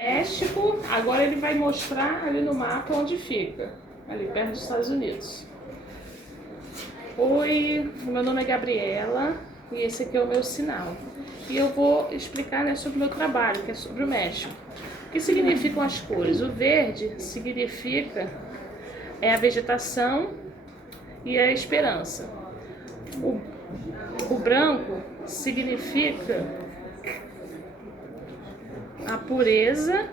México, agora ele vai mostrar ali no mapa onde fica, ali perto dos Estados Unidos. Oi, meu nome é Gabriela e esse aqui é o meu sinal. E eu vou explicar, né, sobre o meu trabalho, que é sobre o México. O que significam as cores? O verde significa a vegetação e a esperança. O branco significa a pureza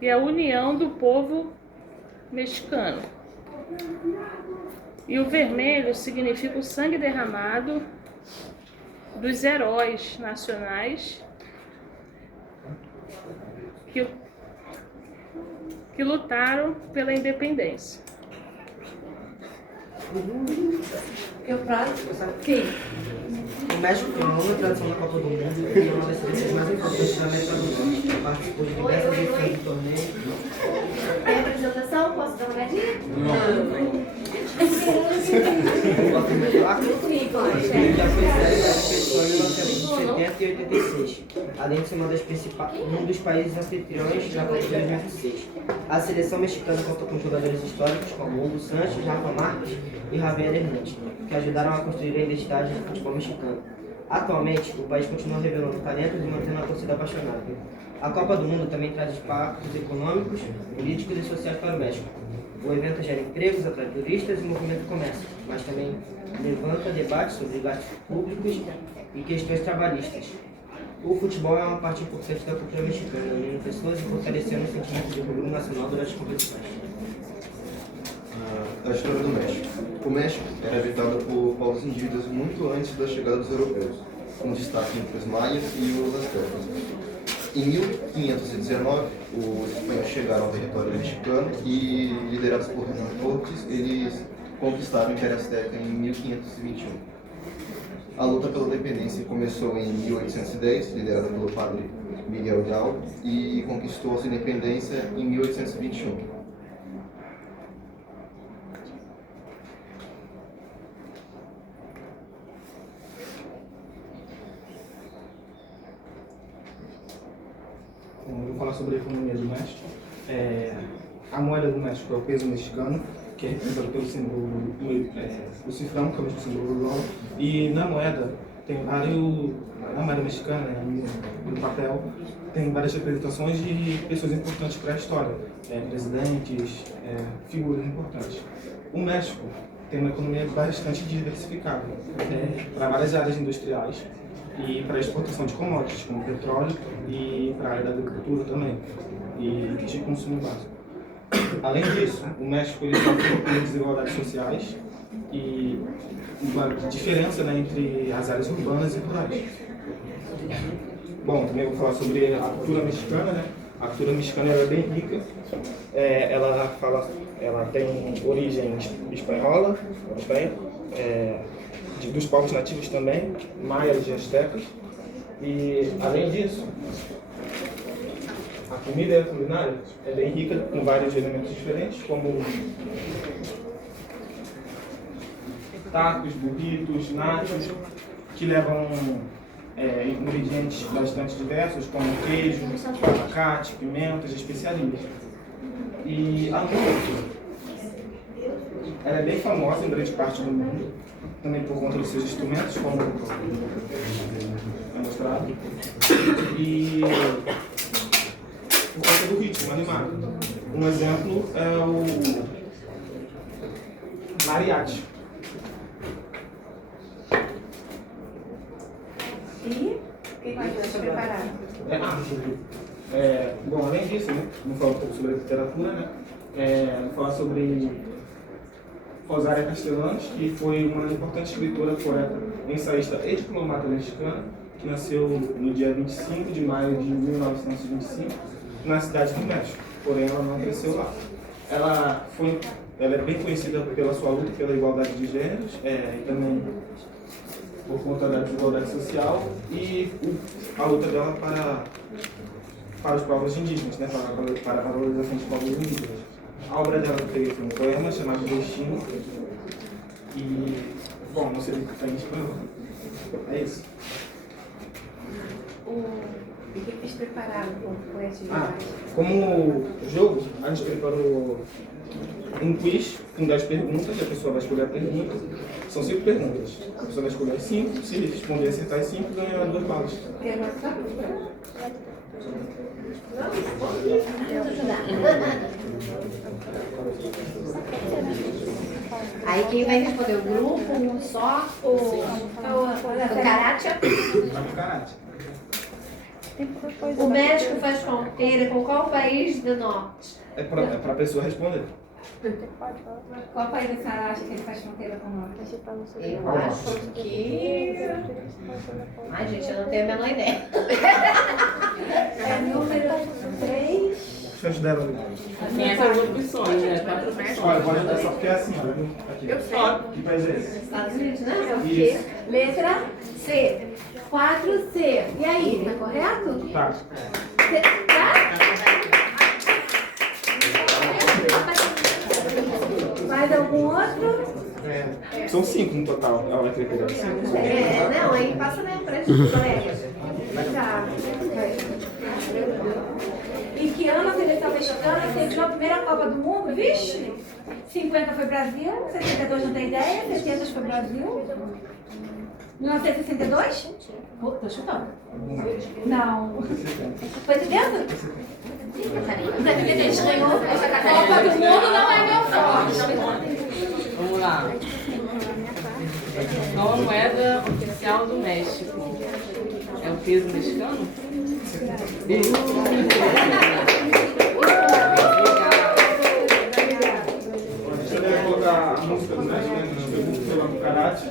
e a união do povo mexicano. E o vermelho significa o sangue derramado dos heróis nacionais que lutaram pela independência. Quem? O México tem uma longa tradição na Copa do Mundo e é uma das seleções mais importantes da América do Norte. Participou de diversas edições do torneio. Tem apresentação? Posso dar uma olhadinha? Ele já foi sede da competição em 1970 e 86, além de ser um dos países anfitriões na Copa de 2006. A seleção mexicana contou com jogadores históricos como Hugo Sánchez, Rafa Marques e Javier Hernández, que ajudaram a construir a identidade do futebol mexicano. Atualmente, o país continua revelando talentos e mantendo a torcida apaixonada. A Copa do Mundo também traz impactos econômicos, políticos e sociais para o México. O evento gera empregos, atrai turistas e movimenta o comércio, mas também levanta debates sobre gastos públicos e questões trabalhistas. O futebol é uma parte importante da cultura mexicana, unindo pessoas e fortalecendo o sentimento de orgulho nacional durante as competições. A história do México. O México era habitado por povos indígenas muito antes da chegada dos europeus, com destaque entre os maias e os astecas. Em 1519, os espanhóis chegaram ao território mexicano e, liderados por Hernán Cortés, eles conquistaram o Império Azteca em 1521. A luta pela independência começou em 1810, liderada pelo padre Miguel de Alba, e conquistou a sua independência em 1821. Eu vou falar sobre a economia do México. A moeda do México é o peso mexicano, que é representado pelo símbolo do cifrão, que é o mesmo símbolo do dólar. E na moeda na moeda mexicana, no papel, tem várias representações de pessoas importantes para a história, presidentes, figuras importantes. O México tem uma economia bastante diversificada para várias áreas industriais e para a exportação de commodities, como petróleo, e para a área da agricultura também, e de consumo básico. Além disso, o México sofre com desigualdades sociais e uma diferença, né, entre as áreas urbanas e rurais. Bom, também vou falar sobre a cultura mexicana, né? A cultura mexicana é bem rica. Ela tem origem espanhola, Espanha, dos povos nativos também, maias e astecas. E, além disso, a comida e a culinária é bem rica, com vários elementos diferentes, como tacos, burritos, nachos, que levam ingredientes bastante diversos, como queijo, abacate, pimentas, especiarias. E a música, ela é bem famosa em grande parte do mundo, também por conta dos seus instrumentos, como é mostrado, e por conta do ritmo animado. Um exemplo é o mariachi. E o que mais você preparar? Bom, além disso, né, vamos falar um pouco sobre a literatura, né? Vamos falar sobre Rosária Castellanos, que foi uma importante escritora, poeta, ensaísta e diplomata mexicana, que nasceu no dia 25 de maio de 1925, na cidade do México, porém ela não cresceu lá. Ela é bem conhecida pela sua luta pela igualdade de gêneros, e também por conta da desigualdade social, e a luta dela para os povos indígenas, né, para a valorização dos povos indígenas. A obra dela foi um poema chamado Destino, e, bom, não sei o que está em espanhol. É isso. E o que eles prepararam com esse Como jogo, a gente preparou um quiz com 10 perguntas, a pessoa vai escolher a pergunta. São 5 perguntas. A pessoa vai escolher 5, se responder e acertar as 5, ganha 2 balas. Quer mostrar? Aí quem vai responder? O grupo, um só, o karate? Vai pro karate. O México faz fronteira com qual país do norte? É pra pessoa responder. Qual país você acha que ele faz fronteira com nós? Eu acho que... Ai, gente, eu não tenho a menor ideia. É número 3. Vocês deram ali. Tem essas opções, né? 4 opções. Olha, pode dar só porque é assim, olha. Aqui. Eu sei. Que país é esse? Estados Unidos, né? É o quê? Isso. Letra C. 4C. E aí, tá correto? Tá. Tá? Mais algum outro? São 5 no total. Ela vai querer pegar 5. Não, aí passa, né, pra esses colegas. Tá. Em que ano a seleção mexicana sediou a primeira Copa do Mundo? Vixe! 50 foi Brasil, 62 não tem ideia, 60 foi Brasil. 1962? Tô chutando. Não. Foi de dentro? A gente ganhou. Copa do Mundo não é meu forte. Vamos lá. Qual a moeda oficial do México? É o peso mexicano? Deixa eu colocar a música do México, né? Sei lá, no karate.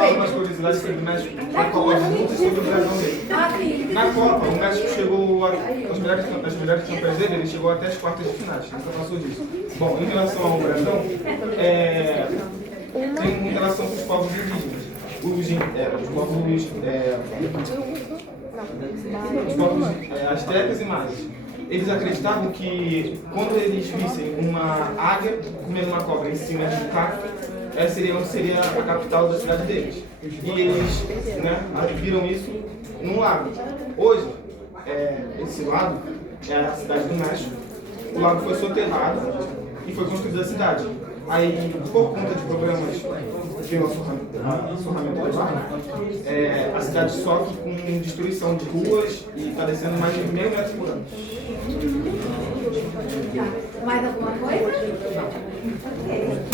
Algumas curiosidades sobre o México. Na Copa do Mundo e sobre o Brasil dele. Na Copa, o México chegou as melhores campanhas dele, ele chegou até as quartas de finais, nunca passou disso. Bom, em relação ao Brasil, tem em relação com os povos indígenas. Os povos astecas e maias. Eles acreditavam que quando eles vissem uma águia comendo uma cobra em cima de um cacto, essa seria a capital da cidade deles. E eles viram isso num lago. Hoje, esse lago é a cidade do México. O lago foi soterrado e foi construída a cidade. Aí, por conta de problemas pelo assorramento do mar, a cidade sofre com destruição de ruas e está descendo mais de meio metro por ano. Mais alguma coisa? Ok.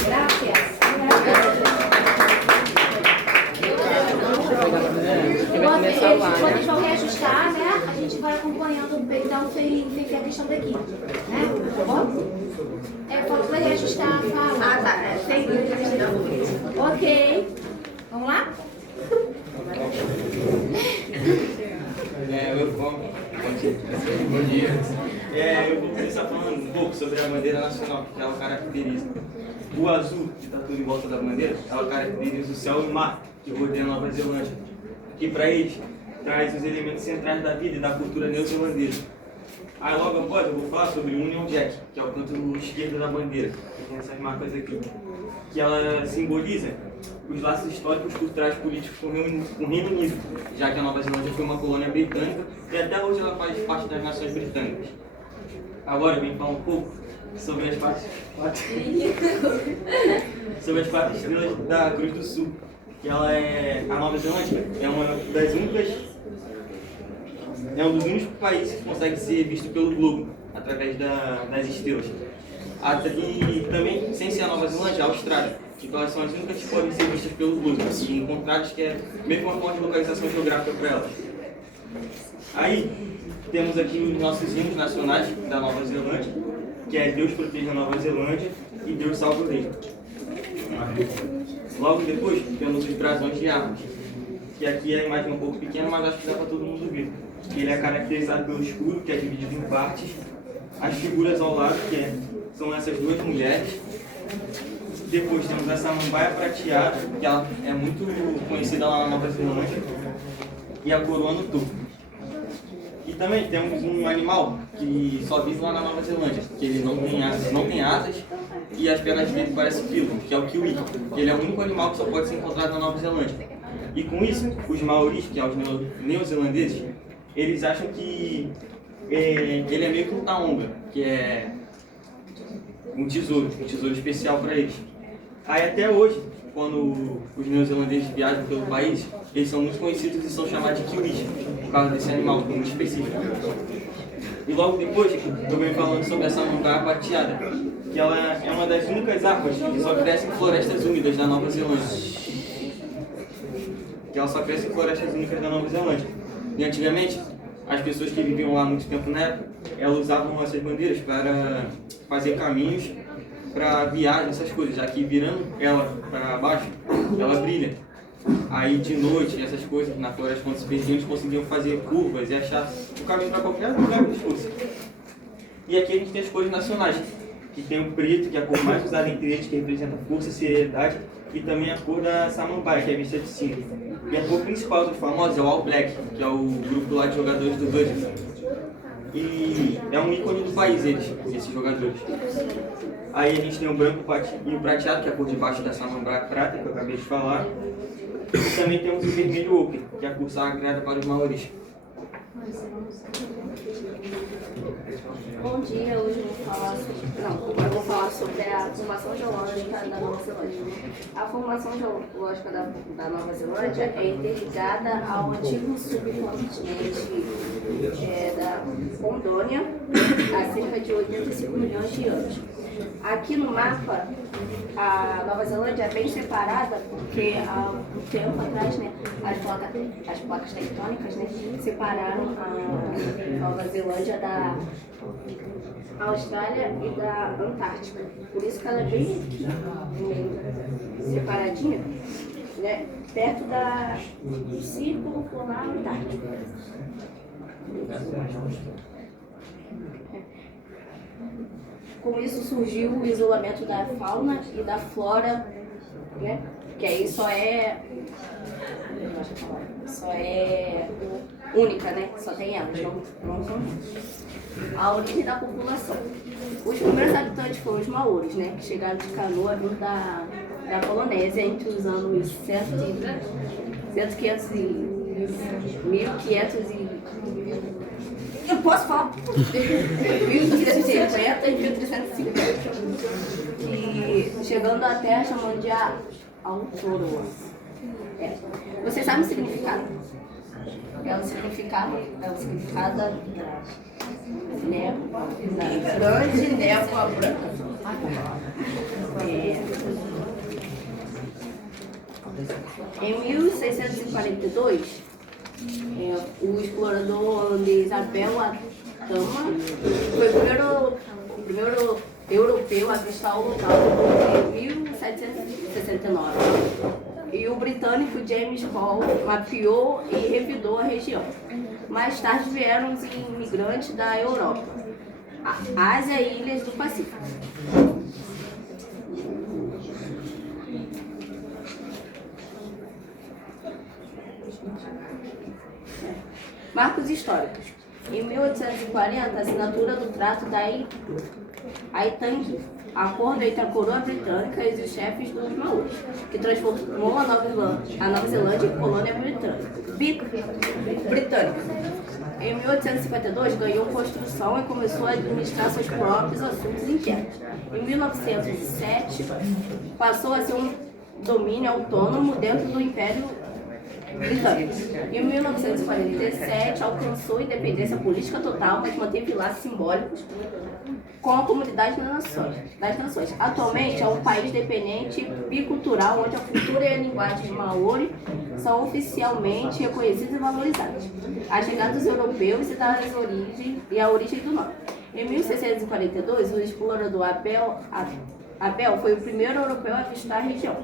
Graças. Quando vão reajustar, né? A gente vai acompanhando o peitão sem ter a questão daqui. Né? Tá bom? Quando vai reajustar a fala. Ah, tá. Sem dúvida. Ok. Vamos lá? Bom dia. Eu vou começar falando um pouco sobre a bandeira nacional, que ela caracteriza. O azul, que está tudo em volta da bandeira, ela caracteriza o céu e o mar, que rodeia a Nova Zelândia, que para eles traz os elementos centrais da vida e da cultura neozelandesa. Aí logo após eu vou falar sobre o Union Jack, que é o canto esquerdo da bandeira, que tem essas marcas aqui, que ela simboliza os laços históricos por trás políticos com o Reino Unido, já que a Nova Zelândia foi uma colônia britânica e até hoje ela faz parte das nações britânicas. Agora eu vim falar um pouco sobre as quatro estrelas da Cruz do Sul, que ela é, a Nova Zelândia é uma das únicas, é um dos únicos países que consegue ser visto pelo globo, através das estrelas. E também, sem ser a Nova Zelândia, a Austrália, que elas são as únicas que podem ser vistas pelo globo, e encontradas, que é meio que uma forma de localização geográfica para elas. Aí, temos aqui os nossos hinos nacionais da Nova Zelândia, que é Deus proteja a Nova Zelândia e Deus salve o rei. Logo depois, temos os brasões de armas, que aqui a imagem é um pouco pequena, mas acho que dá para todo mundo ver. Ele é caracterizado pelo escudo, que é dividido em partes, as figuras ao lado, que são essas duas mulheres. Depois temos a samambaia prateada, que ela é muito conhecida lá na Nova Zelândia, e a coroa no topo. E também temos um animal que só vive lá na Nova Zelândia, que ele não tem asas e as pernas dele parecem pílula, que é o kiwi. Ele é o único animal que só pode ser encontrado na Nova Zelândia. E com isso, os maoris, que são os neozelandeses, eles acham que ele é meio que um taonga, que é um tesouro especial para eles. Aí até hoje, quando os neozelandeses viajam pelo país, eles são muito conhecidos e são chamados de kiwis, por causa desse animal muito específico. E logo depois, eu venho falando sobre essa samambaia prateada, que ela é uma das únicas árvores que só cresce em florestas úmidas da Nova Zelândia. E antigamente, as pessoas que viviam lá há muito tempo na época, elas usavam essas bandeiras para fazer caminhos para viagem, essas coisas, já que virando ela para baixo, ela brilha. Aí de noite, essas coisas, na floresta, quando se perdiam, eles conseguiam fazer curvas e achar o caminho para qualquer lugar que eles fossem. E aqui a gente tem as cores nacionais, que tem o preto, que é a cor mais usada entre eles, que representa força e seriedade, e também a cor da samambaia, que é vista de cinza. E a cor principal dos famosos é o All Black, que é o grupo lá de jogadores do rugby. E é um ícone do país, esses jogadores. Aí a gente tem o branco e o prateado, que é a cor de baixo da samambaia prata, que eu acabei de falar. E também temos o vermelho ochre, que é a cor sagrada para os maoris. Bom dia, hoje eu vou falar sobre a formação geológica da Nova Zelândia. A formação geológica da Nova Zelândia é interligada ao antigo subcontinente da Rondônia há cerca de 85 milhões de anos. Aqui no mapa, a Nova Zelândia é bem separada porque há um tempo atrás, né, as placas tectônicas, né, separaram a Nova Zelândia da Austrália e da Antártica. Por isso que ela é bem separadinha, né, perto do círculo polar antártico. Com isso surgiu o isolamento da fauna e da flora, né? Que aí só é única, né? Só tem elas, não são muitas. A origem da população. Os primeiros habitantes foram os maoris, né? Que chegaram de canoa vindo da Polinésia entre os anos 1500 e 1500 e... Eu posso falar? 1350 e 1350. E chegando à Terra chamando de Aotearoa. Vocês sabem o significado? É o significado da grande névoa branca. Em 1642, o explorador holandês Abel Atama foi o primeiro europeu a avistar o local em 1769. E o britânico James Hall mapeou e revidou a região. Mais tarde vieram os imigrantes da Europa, Ásia e ilhas do Pacífico. Marcos históricos. Em 1840, a assinatura do Trato da Aitangi, acordo entre a coroa britânica e os chefes dos Maoris, que transformou a Nova Zelândia em colônia britânica. Em 1852, ganhou construção e começou a administrar seus próprios assuntos internos. Em 1907, passou a ser um domínio autônomo dentro do Império Britânico. Em 1947, alcançou independência política total, mas manteve laços simbólicos com a comunidade das nações. Atualmente é um país dependente bicultural, onde a cultura e a linguagem maori são oficialmente reconhecidas e valorizadas. A chegada dos europeus e a origem do nome. Em 1642, o explorador Abel foi o primeiro europeu a visitar a região.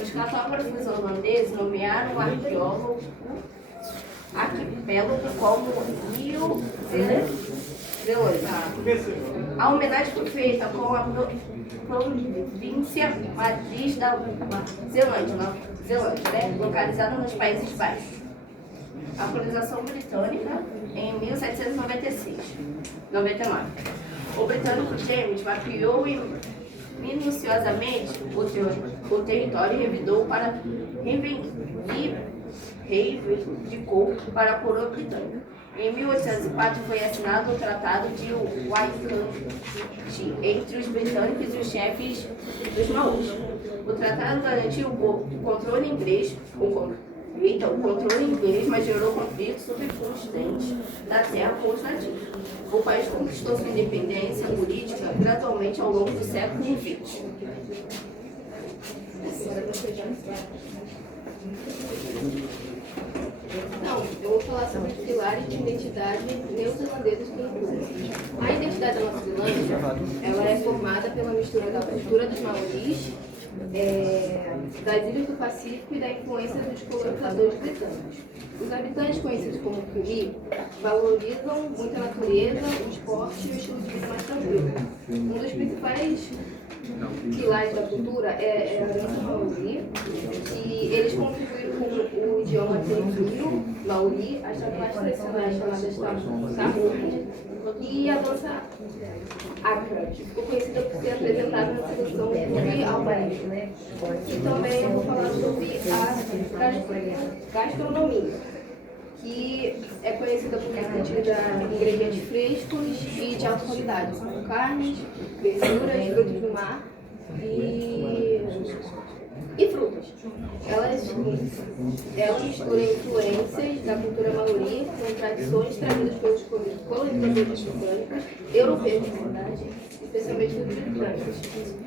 Os cartógrafos holandeses nomearam o arqueólogo arquipélago como Rio Zelândia. A homenagem foi feita com a província matriz da Zelândia, localizada nos Países Baixos. A colonização britânica em 1799. O britânico James mapeou minuciosamente o território e revidou para reivindicou para a coroa britânica. Em 1804 foi assinado o Tratado de Waitangi entre os britânicos e os chefes dos Maoris. O tratado garantiu o controle inglês, mas gerou conflitos subsistentes da terra com os nativos. O país conquistou sua independência política gradualmente ao longo do século XX. Então, eu vou falar sobre os pilares de identidade neozelandeses que incluem. A identidade da Nova Zelândia, ela é formada pela mistura da cultura dos maoris, das ilhas do Pacífico e da influência dos colonizadores britânicos. Os habitantes, conhecidos como Kiwi, valorizam muito a natureza, o esporte e o estilo de vida mais tranquilo. Um dos principais pilares da cultura é a herança maori, e eles contribuíram com o idioma terifio, maori, as tatuagens tradicionais chamadas tamu e a dança Akra, ficou conhecida por ser apresentada na seleção Clube Albaí. E também eu vou falar sobre a gastronomia, que é conhecida por ter ingredientes frescos e de alta qualidade, como carnes, verduras, frutos do mar e frutas. Ela mistura influências da cultura maori com tradições trazidas pelos colonizadores britânicos, europeus, na verdade, especialmente dos britânicos.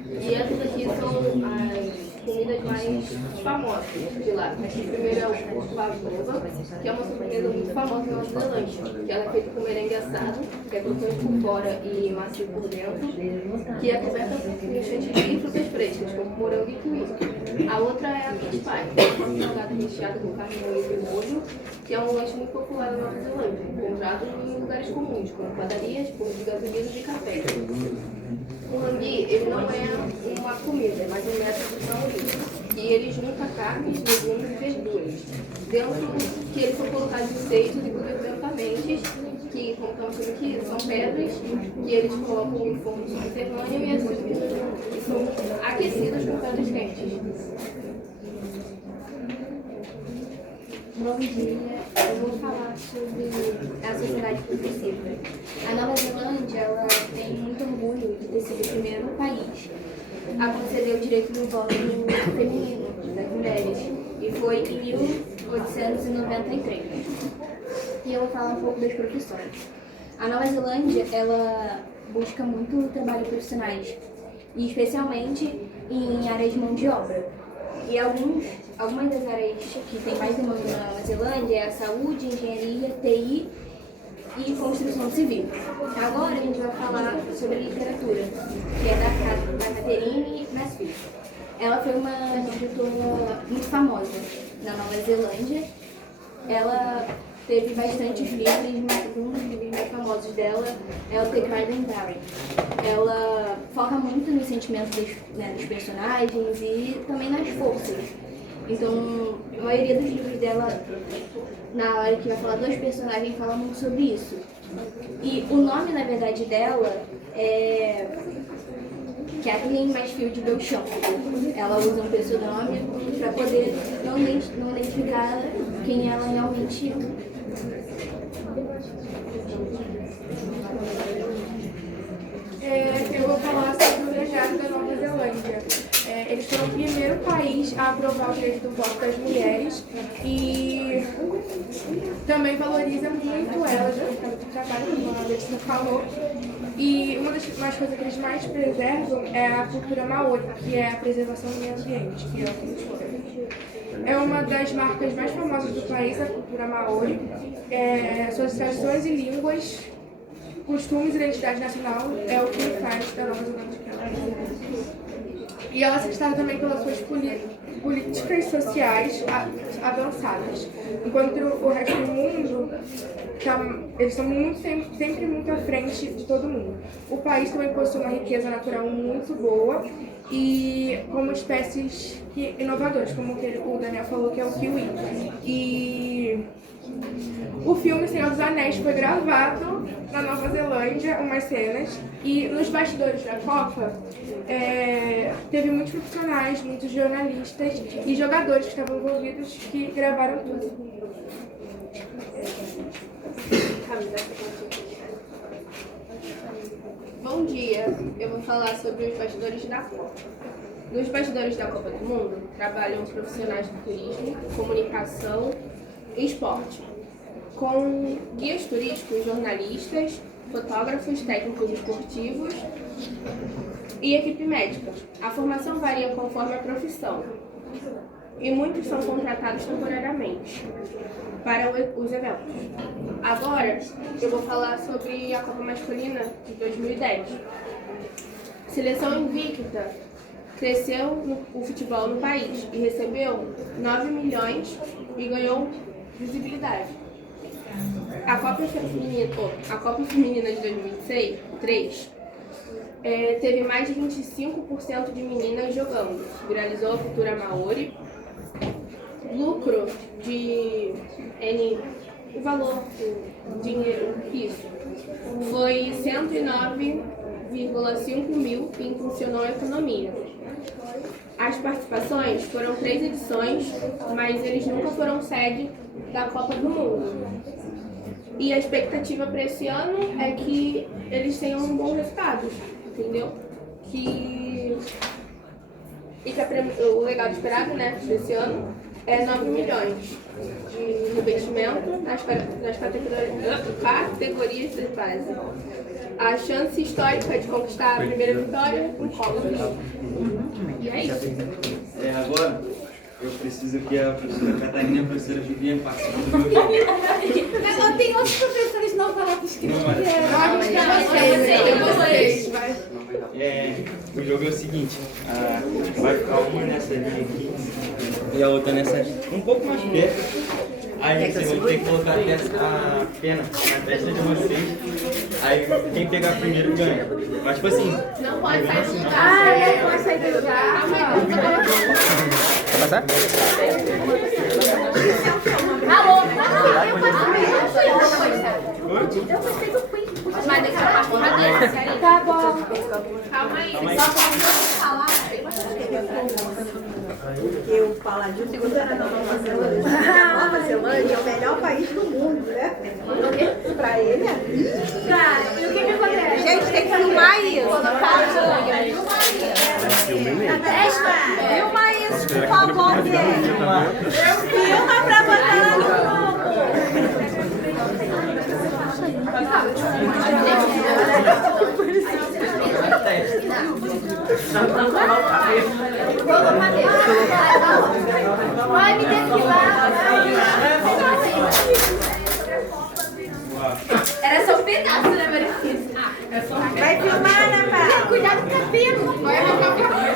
E essas aqui são as comidas mais famosas de lá. Aqui primeiro é o pavlova, que é uma sobremesa muito famosa na Nova Zelândia, que ela é feita com merengue assado, que é crocante por fora e macio por dentro, que é coberta com chantilly e frutas frescas, como morango e kiwi. A outra é a meat pie, uma salgada recheada com carne moída e molho, que é um lanche muito popular na Nova Zelândia, encontrado em lugares comuns, como padarias, postos de gasolina e café. O hambí, ele não é uma comida, mas um método de saúde. E ele junta carnes, legumes e verduras. Dentro que eles são colocados em cestos e cozidos lentamente, que, como estamos vendo aqui, são pedras, que eles colocam em forno subterrâneo e são aquecidas com pedras quentes. Bom dia, eu vou falar sobre a sociedade progressiva. A Nova Zelândia ela tem muito orgulho de ter sido o primeiro país a conceder o direito do voto feminino das mulheres, e foi em 1893. E eu vou falar um pouco das profissões. A Nova Zelândia ela busca muito trabalho profissionais, e especialmente em áreas de mão de obra. E algumas das áreas que tem mais demanda na Nova Zelândia é a saúde, engenharia, TI e construção civil. Agora a gente vai falar sobre a literatura, que é da Catherine Mansfield. Ela foi uma escritora muito famosa na Nova Zelândia. Ela teve bastantes livros, mas um dos livros mais famosos dela é o The Crying Valley. Ela foca muito nos sentimentos dos personagens e também nas forças. Então, a maioria dos livros dela, na hora que vai falar dos personagens, fala muito sobre isso. E o nome, na verdade, dela é Kathleen Mansfield Belchamp. Ela usa um pseudônimo para poder não identificar quem ela realmente é. Eu vou falar sobre o legado da Nova Zelândia. Eles foram o primeiro país a aprovar o direito do voto das mulheres e também valoriza muito elas no mercado de trabalho, como a Letícia falou. E uma das coisas que eles mais preservam é a cultura maori, que é a preservação do meio ambiente, que é o que eles foram. É uma das marcas mais famosas do país, a cultura maori. Suas tradições e línguas, costumes e identidade nacional é o que faz da Nova Zelândia que ela é. E ela se destaca também pelas suas políticas sociais avançadas. Enquanto o resto do mundo, eles estão sempre muito à frente de todo mundo. O país também possui uma riqueza natural muito boa e como espécies inovadoras, como o Daniel falou, que é o kiwi. E o filme Senhor dos Anéis foi gravado na Nova Zelândia, umas cenas, e nos bastidores da Copa teve muitos profissionais, muitos jornalistas e jogadores que estavam envolvidos que gravaram tudo. Bom dia, eu vou falar sobre os bastidores da Copa. Nos bastidores da Copa do Mundo trabalham os profissionais do turismo, comunicação e esporte, com guias turísticos, jornalistas, fotógrafos, técnicos esportivos e equipe médica. A formação varia conforme a profissão e muitos são contratados temporariamente para os eventos. Agora eu vou falar sobre a Copa Masculina de 2010. Seleção invicta cresceu o futebol no país e recebeu 9 milhões e ganhou visibilidade. A Copa Feminina de 2003 teve mais de 25% de meninas jogando. Viralizou a cultura maori. Lucro o valor do dinheiro, isso, foi 109,5 mil e impulsionou a economia. As participações foram 3 edições, mas eles nunca foram sede da Copa do Mundo. E a expectativa para esse ano é que eles tenham um bom resultado, entendeu? O legado esperado, né, desse ano é 9 milhões de investimento nas categorias de base. A chance histórica de conquistar a primeira vitória, um colo. E é isso. Agora, eu preciso que a professora Catarina e a professora Viviane participem do meu jogo. Eu tenho outros professores não falados que não querem. O jogo é o seguinte, vai ficar uma nessa linha aqui e a outra nessa linha, um pouco mais perto. Aí vocês vão ter que colocar a pena na testa de vocês. Aí quem pegar primeiro ganha. Mas tipo assim. Não pode sair do lugar. Não pode sair do lugar. Quer passar? Alô? Eu gostei do Queen. Mas tem que falar com a dele. Tá bom. Calma aí. Só pra falar. Porque o Paladino segundo era na Nova Zelândia. A Nova Zelândia é o melhor país do mundo, né? Pra ele é. Tá, e o que acontece? Gente, tem que filmar isso. Filma isso, por favor, gente. Filma pra botar lá no Vai me desfilar. Era só um pedaço, né, Maria? Vai filmar, Ana Paula. Cuidado com o cabelo. Vai arrancar o cabelo.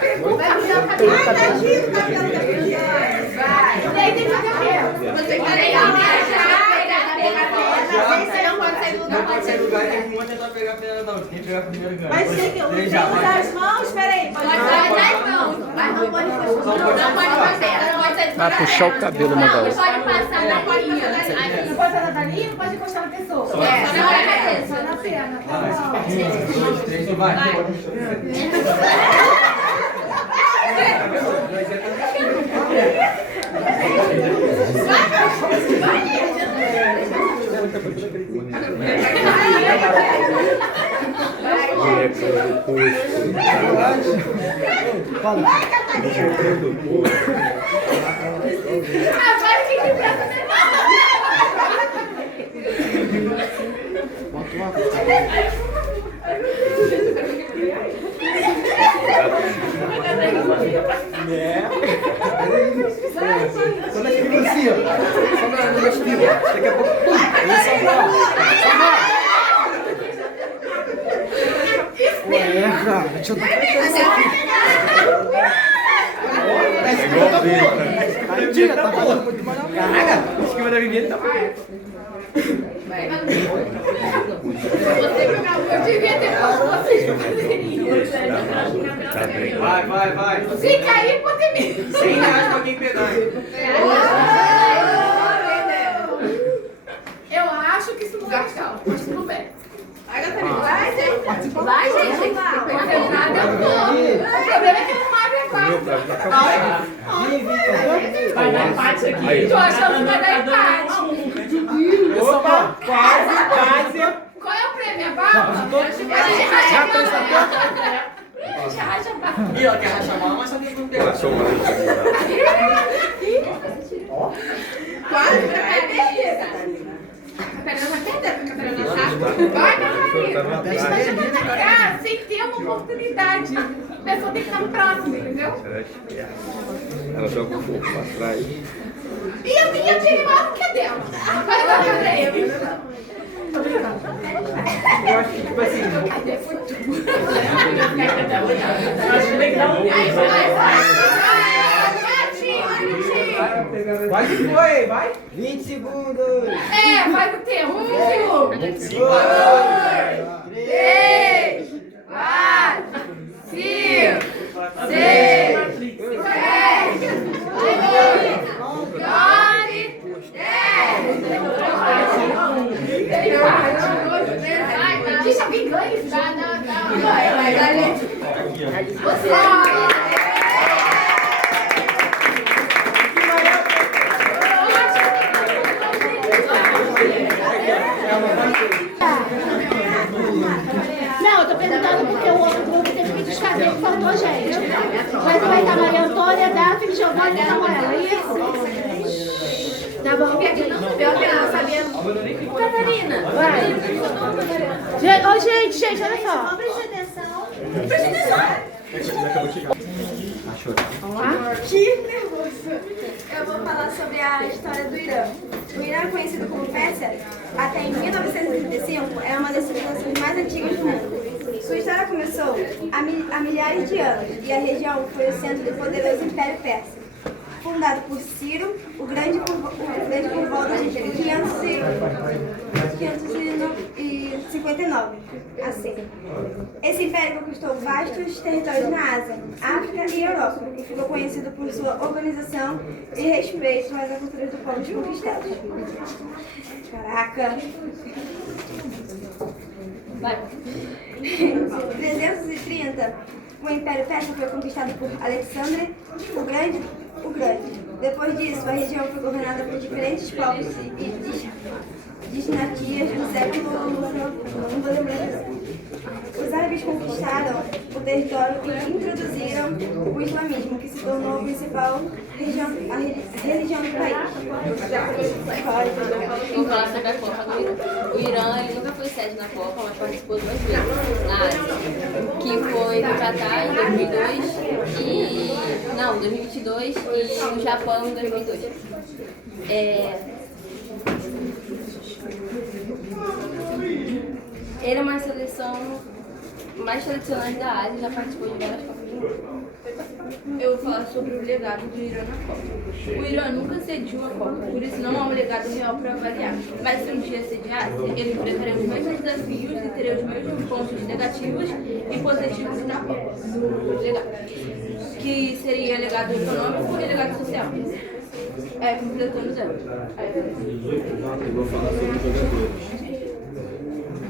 Vai cuidar o cabelo. Ai, tadinho do cabelo da Viviane. Vai. Tem que fazer o cabelo. Você não pode sair do vai pra aquele lugar que uma tentar pegar a pedra da outra. Quem pegar primeiro ganha. Mas tem que usar as mãos, peraí. Pode usar as mãos, mas não pode fazer. Não pode fazer. Não pode ser. Vai puxar o cabelo uma da Não outra. pode passar na carinha. Não pode passar na carinha, não pode encostar na pessoa. Só na cabeça. Só na perna. Um, dois, três, e vai. Agora quem que pensa Só na esquivancia. Só na esquiva. Daqui a pouco. Cara, deixa eu dar mentira, tá falando muito mais. Caraca, esquiva da Viviane tá Eu devia ter posto vocês que poderiam. Vai. Se cair, pode ter medo. 100 reais pra quem pegar. Eu acho que isso não é legal, mas tudo bem. Vai, gente. Vai, gente. Concentrado eu vou. O problema é que não abre a quarta. Vai dar empate aqui. Tô achando que vai dar empate. Opa, quase. Qual é o prêmio? A bala? A gente racha a bala. A gente racha a bala. E ela quer rachar mal, mas só que não pegou. Quase pra perder. A Catarina vai perder, porque a Catarina sabe. Vai, Catarina. Deixa eu ganhar sem ter uma oportunidade. A pessoa tem que estar no próximo, entendeu? Ela joga um pouco pra trás. E a minha filha maior que a dela. Vai dar pra ele. Tô brincando. Eu acho que, tipo assim. Foi tudo. Eu acho que tem que dar um. Vai que foi, vai. 20 segundos. É, faz o tempo. 1, 2, 3, 4, 5, 6, 7, 8, 9, 10. Deixa quem ganha. Não, eu tô perguntando porque o outro grupo teve que desfazer que faltou gente. Mas vai estar Maria Antônia, Daphne, Giovanni e Samuel, é isso? Tá bom? Pior que não sabia. Catarina. Vai. Ô, gente, olha só. Presta atenção. Vamos lá? Que nervoso! Eu vou falar sobre a história do Irã. O Irã, conhecido como Pérsia, até em 1935 é uma das civilizações mais antigas do mundo. Sua história começou há milhares de anos e a região foi o centro do poderoso Império Persa, fundado por Ciro o Grande por volta de 559 assim. Esse império conquistou vastos territórios na Ásia, África e Europa e ficou conhecido por sua organização e respeito às culturas do povo conquistados. Caraca! Vai. 330, o Império Persa foi conquistado por Alexandre o Grande. Depois disso, a região foi governada por diferentes povos e dinastias do século. Não vou lembrar. Os árabes conquistaram o território e introduziram o islamismo, que se tornou a principal religião do país. Vou falar sobre a Copa do Irã. O Irã ele nunca foi sede na Copa, mas participou 2 vezes na Ásia, que foi no Catar em 2022 e no Japão em 2002. Era uma seleção mais tradicionais da Ásia e já participou de várias Copas do Mundo. Eu vou falar sobre o legado do Irã na Copa. O Irã nunca sediou a Copa, por isso não há um legado real para avaliar. Mas se um dia sediasse, ele enfrentaria os mesmos desafios e teria os mesmos pontos negativos e positivos na Copa do legado. Que seria legado econômico e legado social. Completando zero. Eu vou falar sobre os jogadores.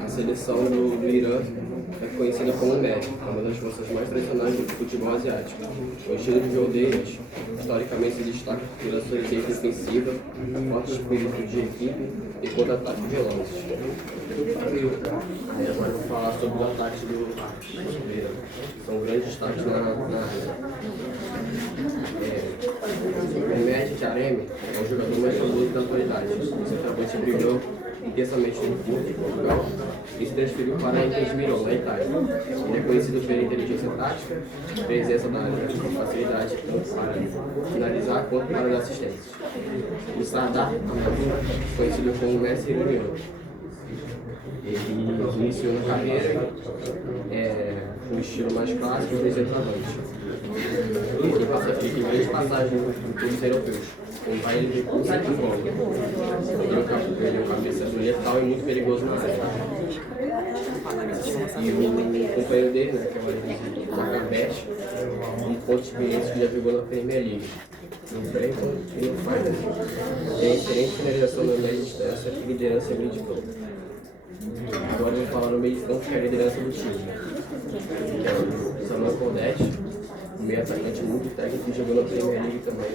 A seleção do Irã é conhecida como MED, uma das forças mais tradicionais do futebol asiático. O estilo de jogo deles, historicamente, se destaca pela solidez defensiva, forte espírito de equipe e contra-ataque velozes. Agora eu vou falar sobre os ataques do Irã. São grandes destaques na área. O Mehdi Taremi é o jogador mais famoso da atualidade. O centroavante brilhou intensamente no Porto de Portugal e se transferiu para a Inter de Milão, na Itália. Ele é conhecido pela inteligência tática, presença na área e facilidade tanto para finalizar quanto para dar assistências. O Sardar Amadou, conhecido como Messi Iraniano. Ele iniciou na carreira com um estilo mais clássico do centroavante. Ele tem grandes passagens por clubes europeus, como Bayern Leverkusen e Bola. Ele é um cabeça letal e muito perigoso na área. E o companheiro dele, que é o Maccabi, um ponto de experiência que já jogou na Premier League, no Brighton e no Feyenoord. Tem excelente finalização na média distância e liderança em de campo. Agora eu vou falar no meio de campo, que é a liderança do time. Que é o Samuel Condete, um meio atacante muito técnico que jogou na Premier League também.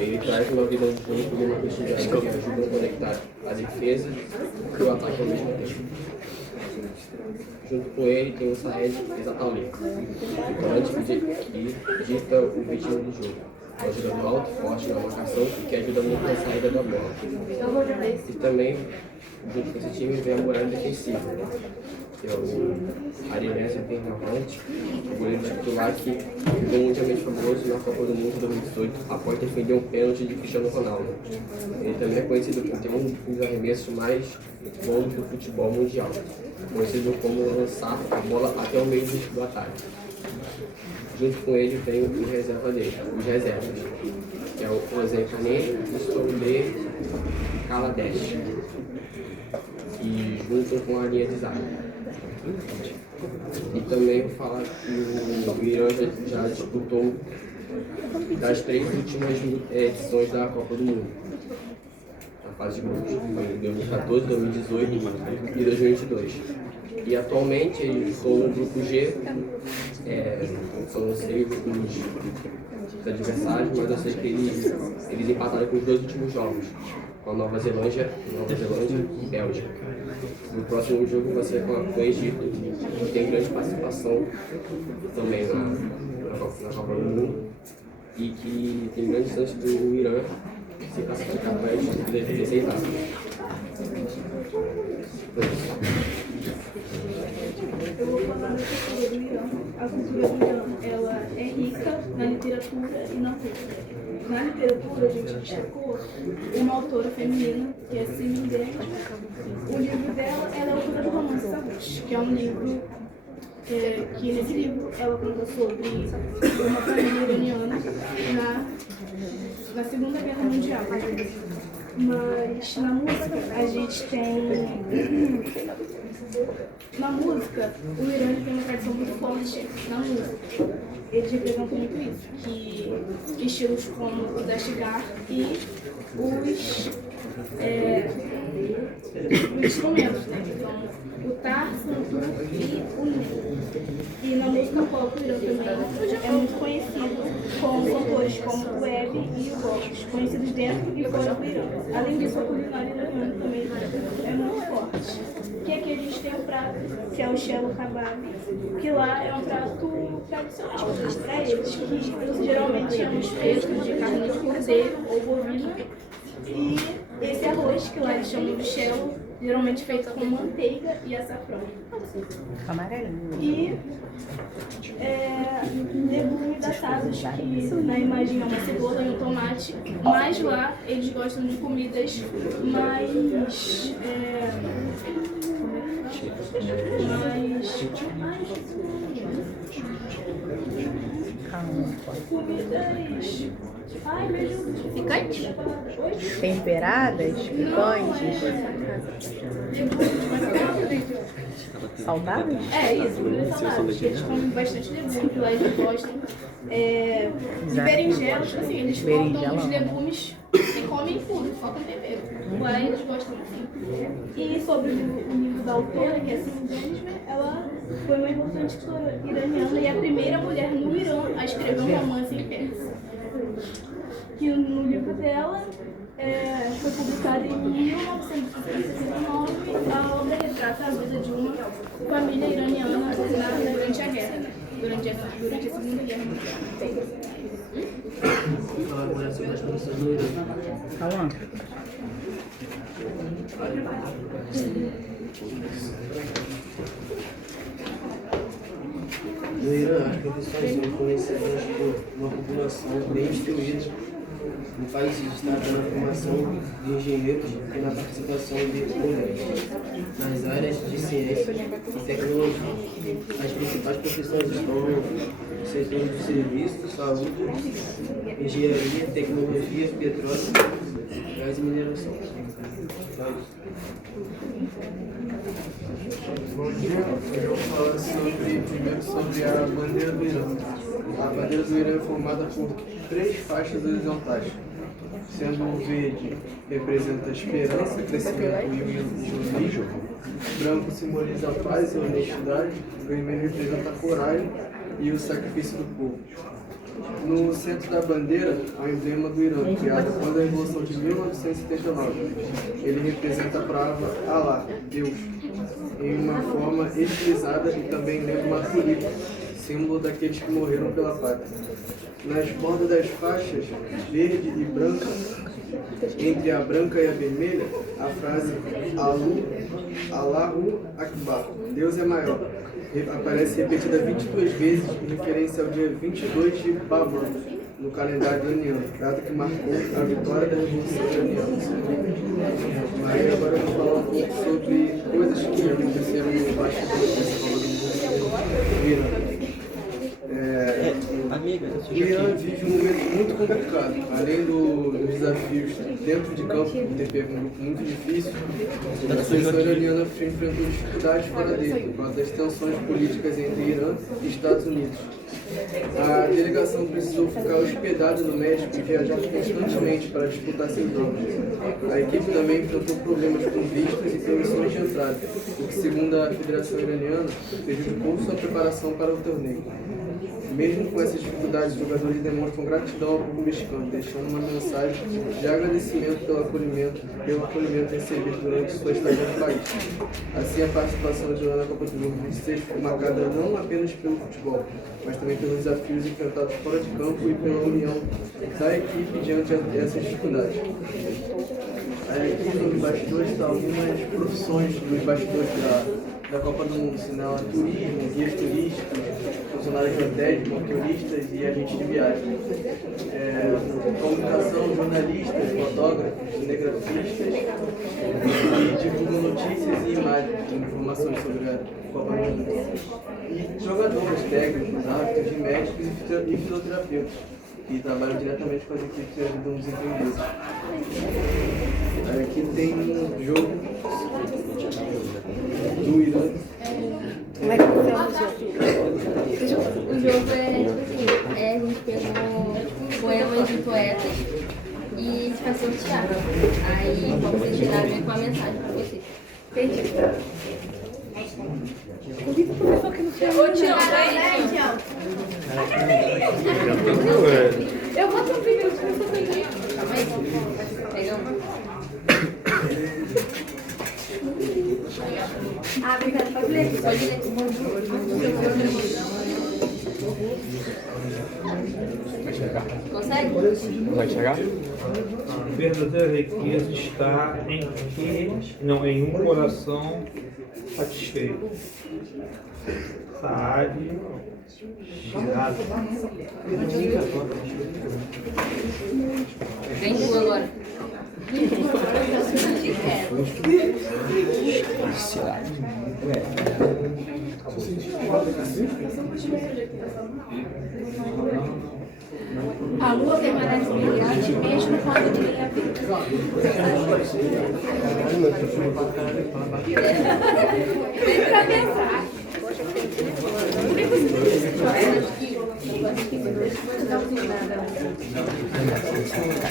Ele traz uma vida de campo e uma quantidade que ajuda a conectar a defesa e o ataque ao mesmo tempo. Junto com ele tem o Saed Exatauli, que dita o ritmo do jogo. É um jogador alto, forte na marcação e que ajuda muito na saída da bola. E também, junto com esse time, vem a muralha defensiva, que é o Arinese Pernavante, o goleiro titular que ficou mundialmente famoso na Copa do Mundo de 2018 após defender um pênalti de Cristiano Ronaldo. Ele também é conhecido por ter um dos arremessos mais bons do futebol mundial, conhecido como lançar a bola até o meio do ataque. Junto com ele vem o reserva dele, os reservas, que é o José Canê e Soule Kaladesh, e junto com a linha de zaga. E também vou falar que o Irã já disputou das 3 últimas edições da Copa do Mundo, na fase de grupos, em 2014, 2018 e 2022. E atualmente eles estão no grupo G, só não sei os adversários, mas eu sei que eles empataram com os 2 últimos jogos, com a Nova Zelândia e Bélgica. O próximo jogo vai ser com o Egito, que tem grande participação também na Copa do Mundo e que tem grande chance do Irã se classificar para as 16 etapas. Eu vou falar da cultura do Irã. A cultura do Irã, ela é rica na literatura e na música. Na literatura, a gente destacou uma autora feminina, que é Simone Grant. O livro dela, ela é autora do Romance Tabush, que é um livro que nesse livro ela conta sobre uma família iraniana na Segunda Guerra Mundial. Mas na música a gente tem... Na música, o Irã tem uma tradição muito forte na música. Eles representam muito isso, que estilos como o Dashgar e os instrumentos, né? Então, o tar, santur e o lindo. E na música pop, o Irã também é muito conhecido com cantores como o Web e o Gomes, conhecidos dentro e fora do Irã. Além disso, a culinária iraniana também é muito forte. Que aqui a gente tem um prato, que é o Shelo Kebab, que lá é um prato tradicional para eles, que geralmente é um espeto de carne de cordeiro ou bovino. E esse arroz, que lá eles chamam de Shelo, geralmente feito com manteiga e açafrão. E legumes assados, que na imagem é uma cebola e um tomate, mas lá eles gostam de comidas mais Comidas. Ai, meu Deus. Picantes? Temperadas? Picantes? Saudáveis? É isso, comidas saudáveis. Eles comem bastante legumes, lá eles gostam. De berinjela, tipo assim, eles cortam os legumes e comem tudo, só com tempero. Lá eles gostam assim. E sobre o livro da autora, que é Simone Weisman, ela foi uma importante escritora iraniana e a primeira mulher no Irã a escrever um romance em persa. Que no livro dela foi publicado em 1969, a obra retrata a vida de uma família iraniana assassinada durante a guerra, durante a Segunda Guerra Mundial. No Irã, as profissões são influenciadas por uma população bem instruída. No país se destaca na formação de engenheiros e na participação de mulheres nas áreas de ciência e tecnologia. As principais profissões estão no setor de serviços, saúde, engenharia, tecnologia, petróleo, gás e mineração. Bom dia, eu vou falar primeiro sobre a bandeira do Irã. A bandeira do Irã é formada por 3 faixas horizontais, sendo o verde representa a esperança, crescimento e o juízo, branco simboliza a paz e a honestidade, o vermelho representa a coragem e o sacrifício do povo. No centro da bandeira, há o emblema do Irã, criado após a Revolução de 1979. Ele representa a palavra Allah, Deus, em uma forma estilizada e também lembra uma tulipa, símbolo daqueles que morreram pela pátria. Nas bordas das faixas, verde e branca, entre a branca e a vermelha, a frase Allahu Akbar, Deus é maior, aparece repetida 22 vezes em referência ao dia 22 de Baban, no calendário iraniano, data que marcou a vitória da Revolução Iraniana. Aí agora eu vou falar um pouco sobre coisas que aconteceram no bastidor do Irã. O Irã vive um momento muito complicado. Além dos desafios dentro de campo, por ter pego um grupo muito difícil, a seleção iraniana enfrentou dificuldades fora dele, por causa das tensões políticas entre Irã e Estados Unidos. A delegação precisou ficar hospedada no México e viajar constantemente para disputar seus jogos. A equipe também enfrentou problemas com vistos e permissões de entrada, o que, segundo a Federação Iraniana, prejudicou sua preparação para o torneio. Mesmo com essas dificuldades, os jogadores demonstram gratidão ao povo mexicano, deixando uma mensagem de agradecimento pelo acolhimento recebido durante sua estadia no país. Assim, a participação de Irã na Copa do Mundo 26 foi marcada não apenas pelo futebol, mas também pelos desafios enfrentados fora de campo e pela união da equipe diante dessas dificuldades. Aqui nos bastidores estão algumas profissões dos bastidores da Copa do Mundo, sinal turismo, guias turísticos, funcionários de hotéis, motoristas e agentes de viagem. Comunicação, jornalistas, fotógrafos, cinegrafistas que divulgam notícias e imagens, informações sobre a Copa do Mundo. E jogadores, técnicos, árbitros, médicos e fisioterapeutas, que trabalham diretamente com as equipes e ajudam os entendidos. Aqui tem um jogo do Irã. Como é que funciona o jogo? O jogo a gente pegou poemas de poetas e a gente faz sortear. Aí vamos tirar a ver com a mensagem pra você. Entendi. O Vitor começou aqui no final. Ô, Tião, vai, Tião. Eu vou pro primeiro, começou aqui. Calma aí. Pega um. Ah, obrigada. Pode ler? Pode ler. Consegue? Vai chegar? A verdadeira riqueza está em um coração satisfeito. Saad, Shiraz. Vem tu agora. A lua permanece brilhante mesmo quando ninguém a vê. Vem pra pensar. Por que você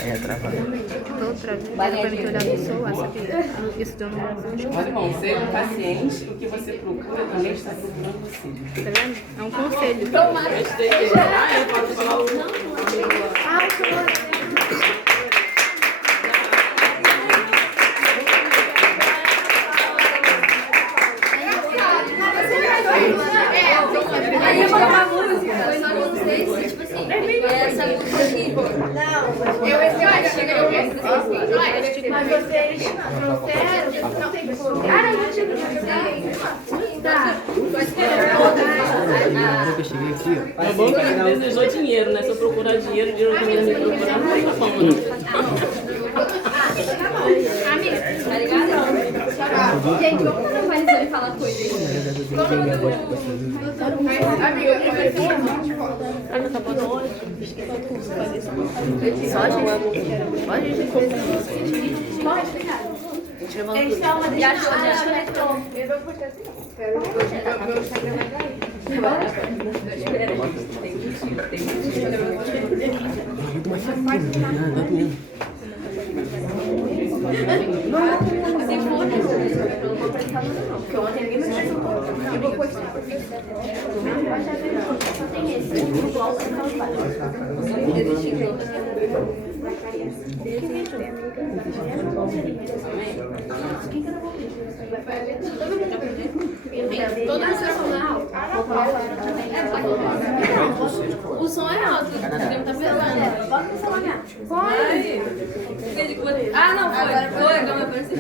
É travado. Isso deu numeração de Mas, irmão, ser um paciente, o que você procura também está procurando você. Tá vendo? É um conselho. Gostei dele. Ah, eu posso falar o Aí eu vou uma música, só que eu não sei se, tipo assim, essa música aqui. Não, eu acho que mas vocês trouxeram, não tem pessoa. Cara, eu não tive que tá. Eu cheguei aqui. É bom que ele desejou dinheiro, né? Se eu procurar dinheiro, dinheiro também não me procurar, não tem como, Amiga, tá ligado? Gente, vamos normalizar e falar coisas. Amiga, Amiga, boa noite. só, gente? Pode, gente? Pode, obrigada. E achou, eu vou botar porque ontem ninguém me apresentou. Eu vou postar. Só tem esse. O bloco que não faz. Todo mundo vai falar alto. O som é alto, o tempo tá pesando. Bota no celular. Pode. Ah, não, foi. Foi, não, eu pensei.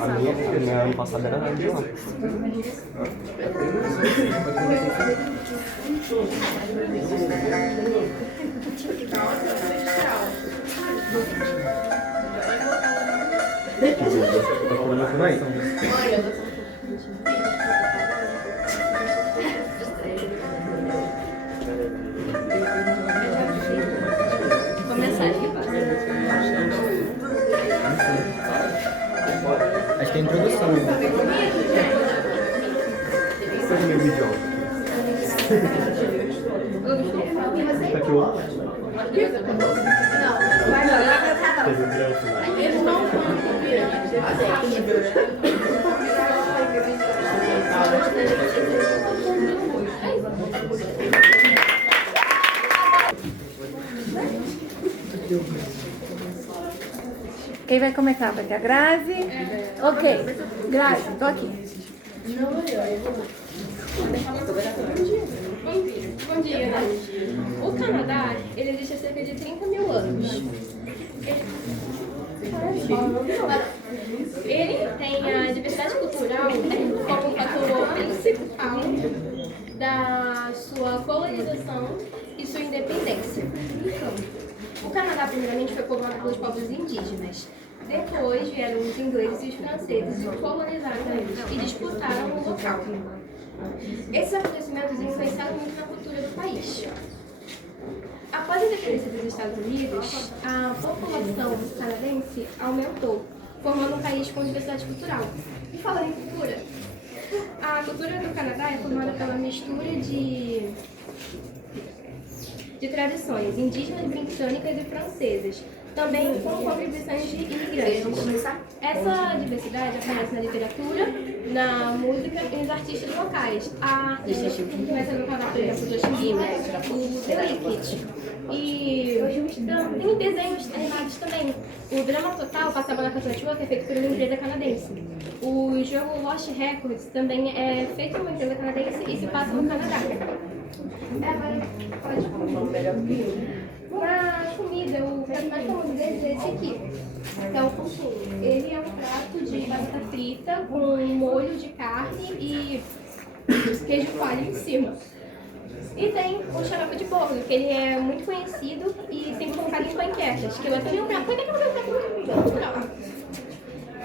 A minha ano passado era na de lá. Vou começar aqui, Acho que é a introdução. Faz meu vídeo. Tá aqui o outro? Não, vai lá. Eles não vão. Quem vai começar? Vai ter a Grazi? Ok. Grazi, tô aqui. Bom dia. O Canadá, ele existe há cerca de 30 mil anos. Ele tem a diversidade cultural como um fator principal da sua colonização e sua independência. O Canadá, primeiramente, foi povoado pelos povos indígenas. Depois vieram os ingleses e os franceses e colonizaram eles e disputaram o local. Esses acontecimentos influenciaram muito na cultura do país. Após a independência dos Estados Unidos, a população canadense aumentou, formando um país com diversidade cultural. E falando em cultura, a cultura do Canadá é formada pela mistura de tradições indígenas, britânicas e francesas, também com contribuições de imigrantes. Essa diversidade aparece na literatura, na música e nos artistas locais. A artista começa no canal, por exemplo, Justin Bieber, o The Wicked. E tem desenhos animados também. O Grama Total passava na Cartoon Network, é feito por uma empresa canadense. O jogo Lost Records também é feito por uma empresa canadense e se passa no Canadá. Agora, pode falar. Na comida, o prato mais famoso deles é esse aqui. É o poutine. Ele é um prato de batata frita com molho de carne e queijo coalho em cima. E tem o xarope de bolo, que ele é muito conhecido e sempre colocado em panquecas, que eu até lembro.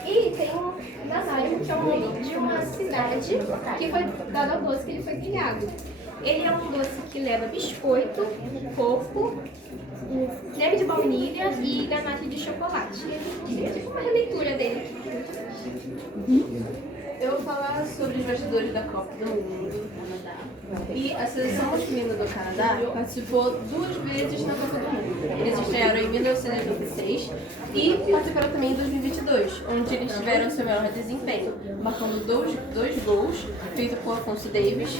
E tem o Nanário, que é um nome de uma cidade que foi dado ao doce que ele foi criado. Ele é um doce que leva biscoito, coco, creme de baunilha e ganache de chocolate. É uma releitura dele. Eu vou falar sobre os bastidores da Copa do Mundo. E a seleção masculina do Canadá participou 2 vezes na Copa do Mundo. Eles estrearam em 1996 e participaram também em 2022, onde eles tiveram seu melhor desempenho, marcando dois gols, feito por Afonso Davies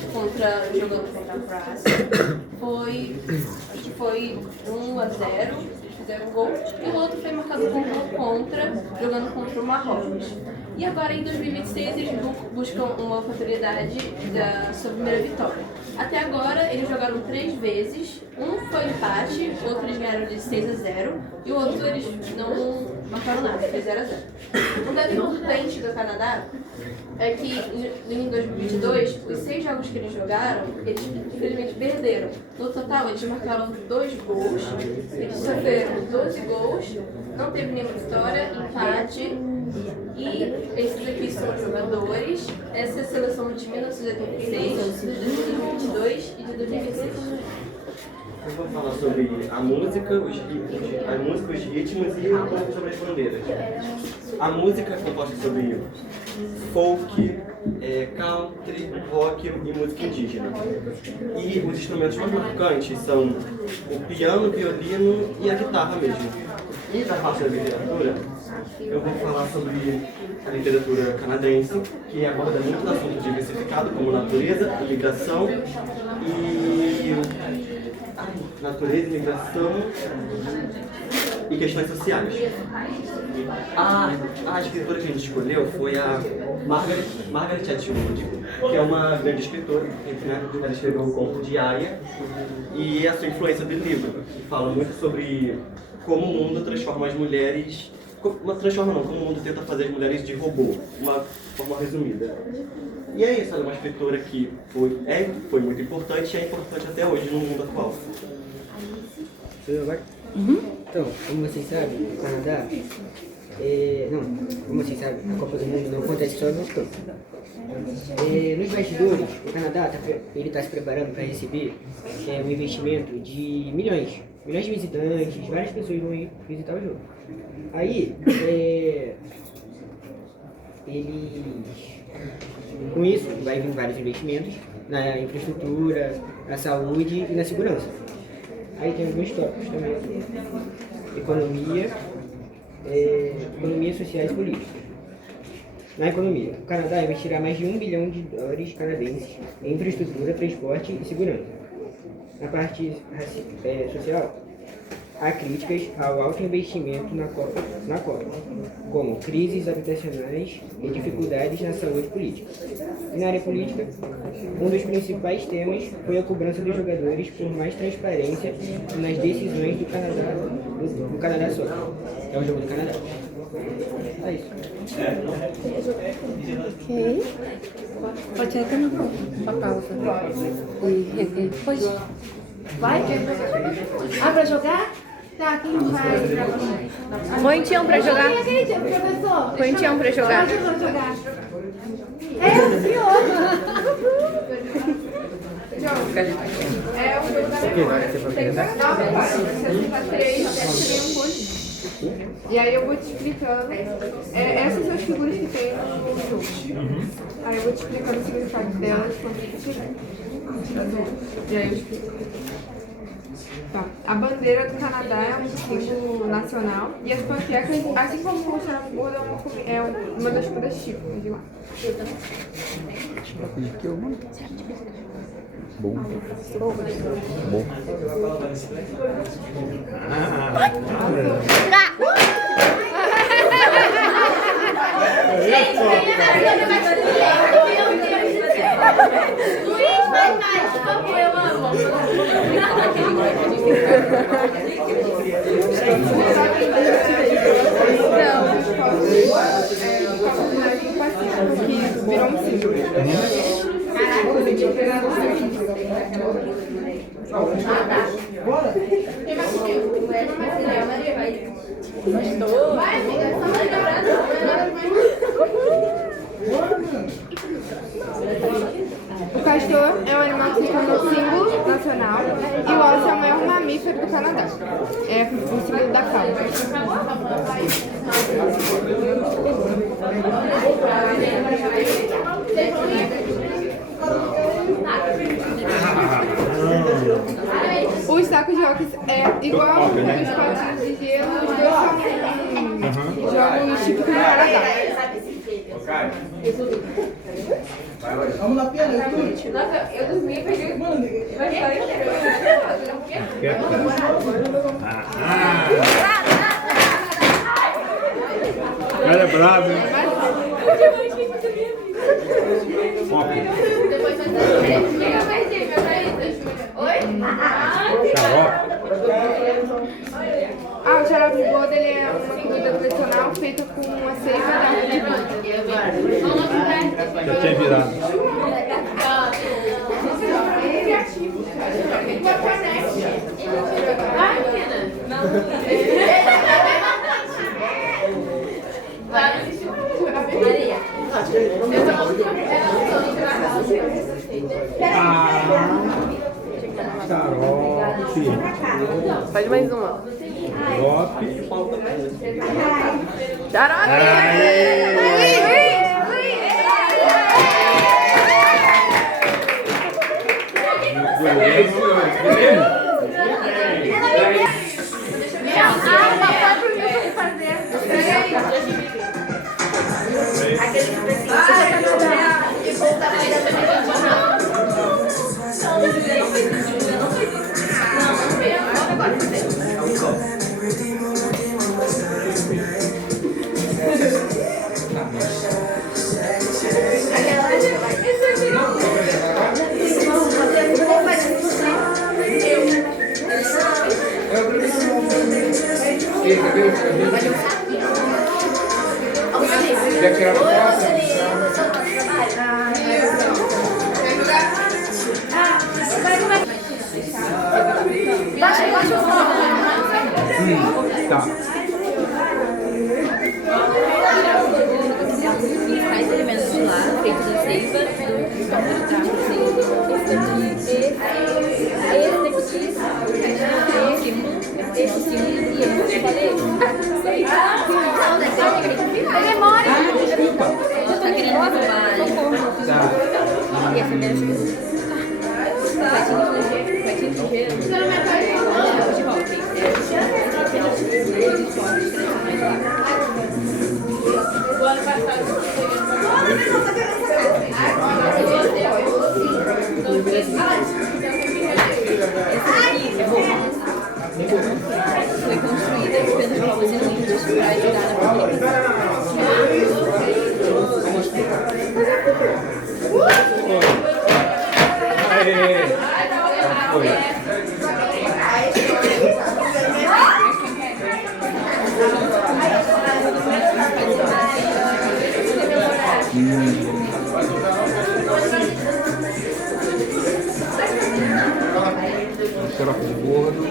jogando contra a França. Acho que foi 1-0. Fizeram um gol, e o outro foi marcado contra, jogando contra o Marrocos. E agora, em 2026, eles buscam uma oportunidade da sua primeira vitória. Até agora, eles jogaram 3 vezes, um foi empate, outro eles ganharam de 6-0, e o outro eles não marcaram nada, foi 0-0. Um dado importante do Canadá é que em 2022, os 6 jogos que eles jogaram, eles infelizmente perderam. No total, eles marcaram 2 gols, eles sofreram 12 gols, não teve nenhuma vitória, empate. E esses aqui são os jogadores. Essa é a seleção de 1986, de 2022 e de 2026. Eu vou falar sobre a música, os ritmos e um pouco sobre as bandeiras. A música é composta sobre folk, country, rock e música indígena. E os instrumentos mais marcantes são o piano, o violino e a guitarra mesmo. E da parte da literatura, eu vou falar sobre a literatura canadense, que aborda muito assuntos diversificados, como natureza, imigração e questões sociais. A escritora que a gente escolheu foi a Margaret Atwood, que é uma grande escritora, né? Ela escreveu o conto de Aya e a sua influência do livro, que fala muito sobre como o mundo transforma as mulheres, como o mundo tenta fazer as mulheres de robô, uma forma resumida. E é isso, ela é uma escritora que foi muito importante e é importante até hoje no mundo atual. Então, como vocês sabem, o Canadá, como vocês sabem, a Copa do Mundo não acontece só no campo. Nos bastidores, o Canadá está se preparando para receber um investimento de milhões de visitantes, várias pessoas vão ir visitar o jogo. Aí, com isso, vai vir vários investimentos na infraestrutura, na saúde e na segurança. Aí tem alguns tópicos também. Economia sociais e política. Na economia, o Canadá investirá mais de $1 bilhão canadenses em infraestrutura, transporte e segurança. Na parte social, há críticas ao alto investimento na Copa, como crises habitacionais e dificuldades na saúde política. E na área política, um dos principais temas foi a cobrança dos jogadores por mais transparência nas decisões do Canadá Soccer. É o jogo do Canadá. É isso. Ok. Pode ir pra pausa. E depois. Vai? Pra jogar? Tá, quem vai? Põe Tião pra jogar. Professor. Põe Tião pra jogar. O senhor. O jogo da memória. Tem que jogar. Você tá 3, um pontinho. E aí eu vou te explicando. Essas são as figuras que tem no jogo. Aí eu vou te explicando o significado delas quando você chegar. E aí eu explico. Tá. A bandeira do Canadá é um símbolo nacional e as panquecas, assim como o xarope de bolo, é uma das comidas típicas de lá. Bom. Bom. Luiz, vai mais, por favor, eu amo. Virou um símbolo. Vai, amiga, só vai O castor é um animal que se tornou símbolo nacional e o osso é o maior mamífero do Canadá. É o símbolo da causa. Os sacos de óculos é igual os potinhos de gelo, os dois são jogos típicos do Canadá. Vamos na piada, eu dormi e peguei o mundo. Ela é brava, hein? Depois vai ter. Oi? Xarope. O xarope de boda ele é uma comida tradicional feita com uma seiva da árvore de boda. Já tinha virado. Xarope. Faz mais uma. Xarope. Quer tirar foto? Baixa o fogo. Tá. Principais elementos de lá, feitos da seiva, do campo de carro, esse símbolo e eu falei. Memória! Tá querendo derrubar. E essa me ajuda. Patinho de gelo. De hockey. O ano passado foi construída pelos povos inuitos para ajudar na Xarope de gordo.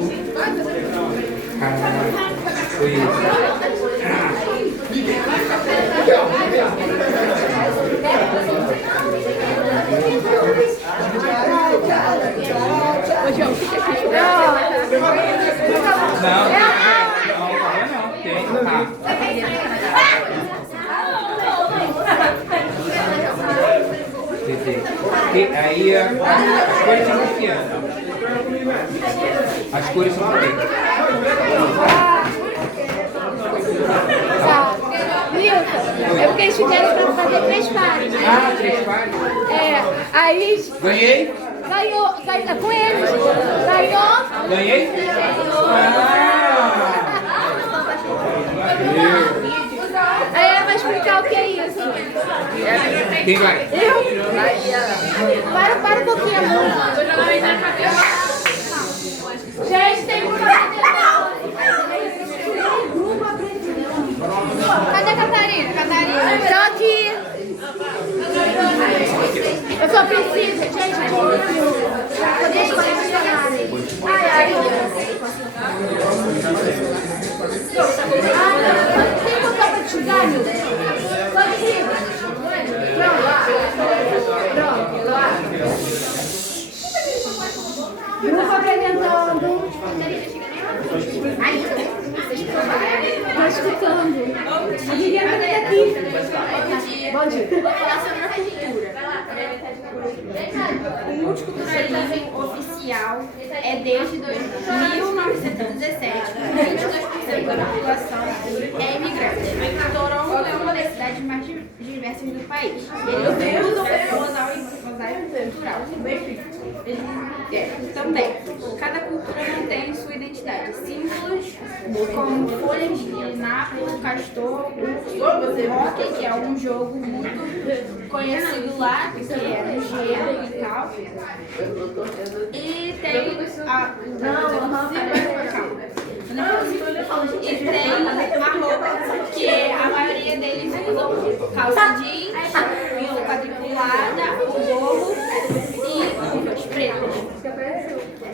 Foi isso. Ô, João, fica aqui. Não, tem. E aí as cores são pequenas. As cores são pequenas. Tá. Milton, é porque eles fizeram pra fazer 3 pares. Ah, 3 pares? É, aí... Ganhei? Ganhou com eles. Ganhou. Ganhei? Vai explicar o que é isso. Quem vai? Para um pouquinho, amor. Gente, tem grupo apresentador. Cadê a Catarina? Catarina. Estou aqui. Eu só preciso, gente. Deixa eu questionário. Tem que botar pra te dar, meu? Grupo apresentando. Tô escutando. A Viviane tá aqui. Bom dia. Vou falar sobre a cultura. O multiculturalismo oficial é desde 1917. 22% da população é imigrante. Toronto é uma das cidades mais diversas do país. Eles usam o mosaico cultural. Também, cada cultura mantém sua identidade. Símbolos como folhas de napo, castor, hockey, que é um jogo muito conhecido lá, que é no gelo e tal. E tem a roupa, que a maioria deles usam calça jeans, quadriculada, o gorro e luvas pretas.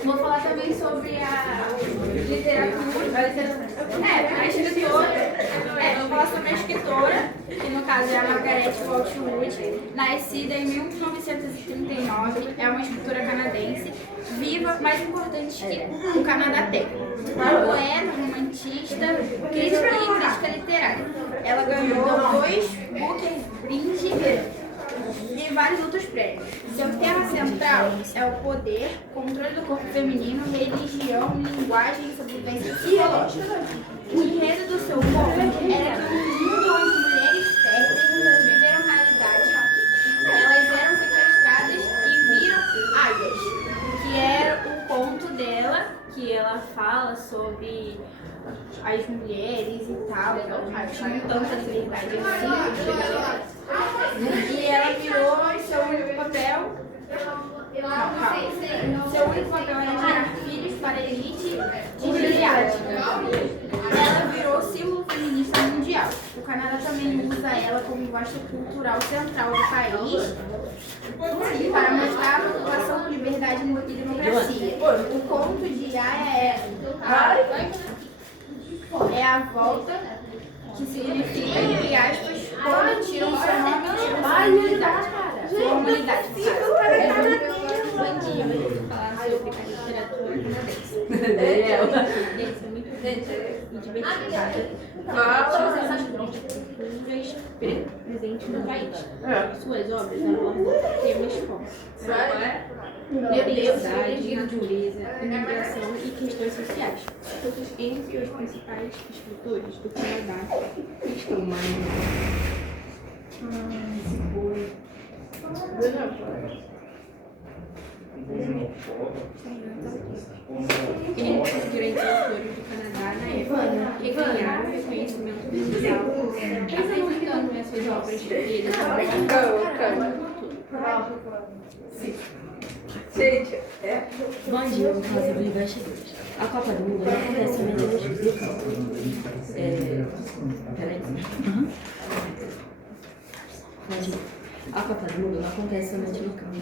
Vou falar também sobre a literatura. A escritora. Vou falar sobre a escritora, que no caso é a Margaret Atwood, nascida em 1939. É uma escritora canadense, viva, mais importante que o Canadá tem. Poeta, romantista, crítica e crítica literária. Ela ganhou 2 Booker Brinde e vários outros prêmios. Seu tema central é o poder, controle do corpo feminino, religião, linguagem e sobrevivência psicológica. O enredo do seu conto era que um mundo onde mulheres férteis viveram realidade. Elas eram sequestradas e viram águias, que era o conto dela, que ela fala sobre as mulheres e tal, tinha tanta liberdade assim. E ela virou seu único papel. Seu único papel era gerar filhos para a elite de geriátrica. Ela virou símbolo feminista mundial. O Canadá também usa ela como linguagem cultural central do país para mostrar a preocupação com liberdade e democracia. O conto de Aya é a volta, que significa, entre aspas, quando tiram o seu nome de humanidade. Humanidade. Bom dia, eu vou falar sobre a literatura canadense. Eles são muito divertidos. Culturas presentes no país. Suas obras abordam temas como liberdade, natureza, imigração e questões sociais. Entre os principais escritores do Canadá estão entre os grandes autores do Canadá na época que ganharam reconhecimento mundial, apresentando essas obras escolhidas. Bom dia, eu vou falar sobre bastidores. A Copa do Mundo não acontece menos do campo. Peraí. A Copa do Mundo não acontece somente no campo.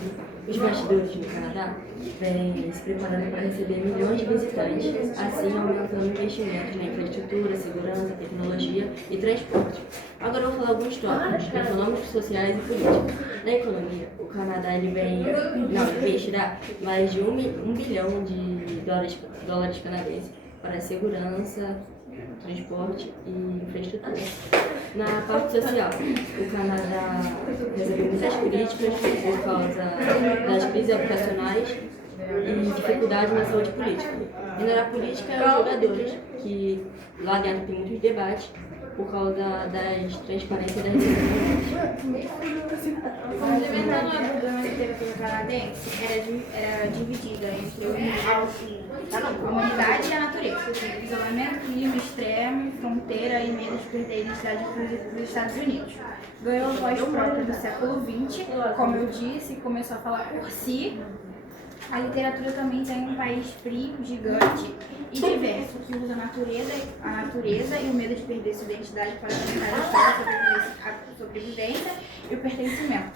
Os bastidores no Canadá vêm se preparando para receber milhões de visitantes, assim aumentando investimentos na infraestrutura, segurança, tecnologia e transporte. Agora eu vou falar alguns tópicos econômicos, sociais e políticos. Na economia, o Canadá investirá mais de 1 bilhão de dólares canadenses para segurança, transporte e infraestrutura. Na parte social, o Canadá recebeu muitas críticas por causa das crises habitacionais e dificuldades na saúde política. E na política, os jogadores, que lá dentro tem muitos debates, por causa das transparências das decisões. Complementando a da literatura canadense, era dividida entre a humanidade e a natureza. Isolamento, clima extremo, fronteira e medo de perder a identidade para os Estados Unidos. Ganhou voz própria do século XX, como eu disse, começou a falar por si. A literatura também tem um país frio, gigante e diverso, que usa a natureza e o medo de perder sua identidade para aumentar a sobrevivência e o pertencimento.